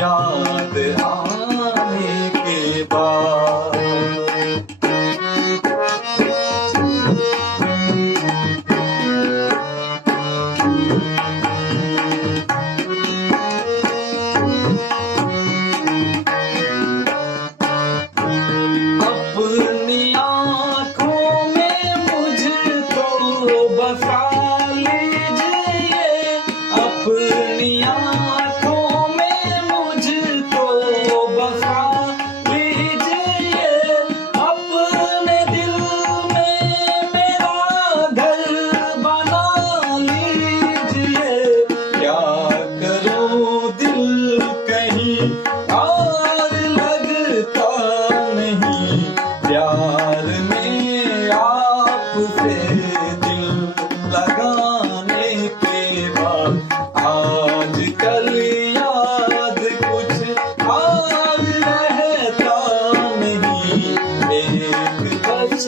याद आने के बाद। अपनी आँखों में मुझको बसा लीजिए, अपनी आँखों में मुझको बसा लीजिए, अपने दिल में मेरा घर बना लीजिए। क्या करूं दिल कहीं और लगता नहीं, प्यार में आपसे दिल लगाने के बाद। आजकल याद कुछ और रहता नहीं, एक बस